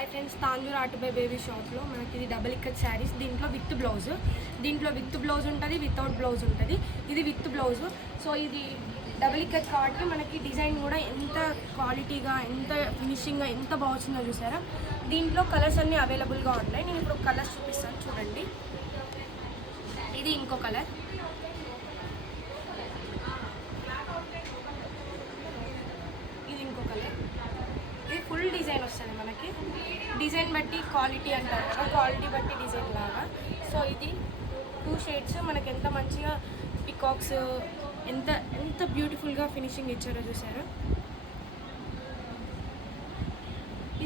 Hi friends, Tanjore art by baby షాప్లో మనకి ఇది డబుల్ ఇక్కత్ శారీస్. దీంట్లో విత్ బ్లౌజ్ ఉంటుంది, వితౌట్ బ్లౌజ్ ఉంటుంది. ఇది విత్ బ్లౌజ్. సో ఇది డబుల్ ఇక్కత్ కాబట్టి మనకి డిజైన్ కూడా ఎంత క్వాలిటీగా, ఎంత ఫినిషింగ్గా, ఎంత బాగుందో చూసారా. దీంట్లో కలర్స్ అన్నీ అవైలబుల్గా ఉన్నాయి. నేను ఇప్పుడు కలర్స్ చూపిస్తాను చూడండి. ఇది ఇంకో కలర్, ఇది ఇంకో కలర్. ఇది ఫుల్ డిజైన్ వస్తుంది మనకి. డిజైన్ బట్టి క్వాలిటీ అంటారు కదా, క్వాలిటీ బట్టి డిజైన్ లాగా. సో ఇది 2 షేడ్స్ మనకి ఎంత మంచిగా పికాక్స్ ఎంత ఎంత బ్యూటిఫుల్గా ఫినిషింగ్ ఇచ్చారో చూసారా.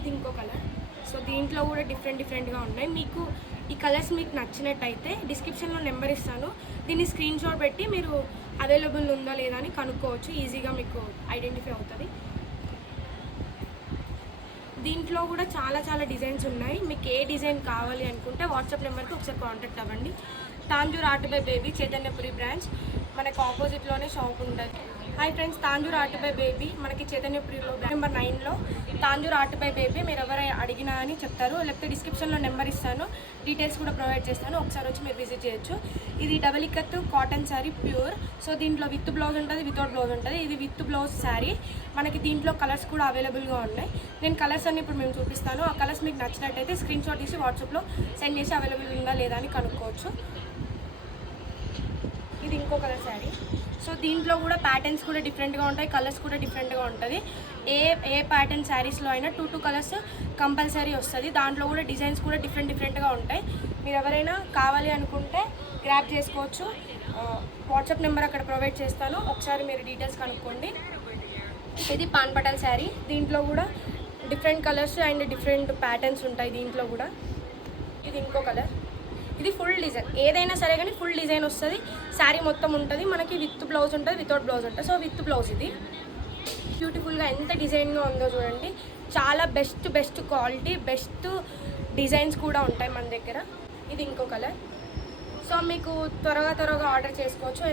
ఇది ఇంకో కలర్. సో దీంట్లో కూడా డిఫరెంట్గా ఉన్నాయి. మీకు ఈ కలర్స్ మీకు నచ్చినట్టయితే డిస్క్రిప్షన్లో నెంబర్ ఇస్తాను. దీన్ని స్క్రీన్ షాట్ పెట్టి మీరు అవైలబుల్ ఉందా లేదా అని కనుక్కోవచ్చు. ఈజీగా మీకు ఐడెంటిఫై అవుతుంది. దీంట్లో కూడా చాలా డిజైన్స్ ఉన్నాయి. మీకు ఏ డిజైన్ కావాలి అనుకుంటే వాట్సాప్ నెంబర్కి ఒకసారి కాంటాక్ట్ అవ్వండి. Tanjore art by baby Chaitanyapuri branch మనకు ఆపోజిట్లోనే షాప్ ఉంటుంది. Hi friends, Tanjore art by baby మనకి చైతన్యపురిలో నెంబర్ 9లో తాంజూర్ ఆర్ట్ బై బేబీ. మీరు ఎవరైనా అడిగినా అని చెప్తారు, లేకపోతే డిస్క్రిప్షన్లో నెంబర్ ఇస్తాను, డీటెయిల్స్ కూడా ప్రొవైడ్ చేస్తాను. ఒకసారి వచ్చి మీరు విజిట్ చేయొచ్చు. ఇది double ikat cotton sari pure. So దీంట్లో విత్ బ్లౌజ్ ఉంటుంది, వితౌట్ బ్లౌజ్ ఉంటుంది. ఇది విత్ బ్లౌజ్ శారీ. మనకి దీంట్లో కలర్స్ కూడా అవైలబుల్గా ఉన్నాయి. నేను కలర్స్ అన్ని ఇప్పుడు మేము చూపిస్తాను. ఆ కలర్స్ మీకు నచ్చినట్టయితే స్క్రీన్ షాట్ తీసి వాట్సాప్లో సెండ్ చేసి అవైలబుల్ ఉందా లేదా అని కనుక్కోవచ్చు. ఇది ఇంకో కలర్ శారీ. సో దీంట్లో కూడా ప్యాటర్న్స్ కూడా డిఫరెంట్గా ఉంటాయి, కలర్స్ కూడా డిఫరెంట్గా ఉంటుంది. ఏ ప్యాటర్న్ శారీస్లో అయినా 2 కలర్స్ కంపల్సరీ వస్తుంది. దాంట్లో కూడా డిజైన్స్ కూడా డిఫరెంట్గా ఉంటాయి. మీరు ఎవరైనా కావాలి అనుకుంటే గ్రాప్ చేసుకోవచ్చు. వాట్సాప్ నెంబర్ అక్కడ ప్రొవైడ్ చేస్తాను, ఒకసారి మీరు డీటెయిల్స్ కనుక్కోండి. ఇది పాన్ పటల్ శారీ. దీంట్లో కూడా different colours and different patterns ఉంటాయి దీంట్లో కూడా. ఇది ఇంకో కలర్. ఇది ఫుల్ డిజైన్, ఏదైనా సరే కానీ ఫుల్ డిజైన్ వస్తుంది. శారీ మొత్తం ఉంటుంది మనకి. విత్ బ్లౌజ్ ఉంటుంది, వితౌట్ బ్లౌజ్ ఉంటుంది. So with blouse. ఇది బ్యూటిఫుల్గా ఎంత డిజైన్గా ఉందో చూడండి. చాలా బెస్ట్ క్వాలిటీ, బెస్ట్ డిజైన్స్ కూడా ఉంటాయి మన దగ్గర. ఇది ఇంకో కలర్. సో మీకు త్వరగా ఆర్డర్ చేసుకోవచ్చు.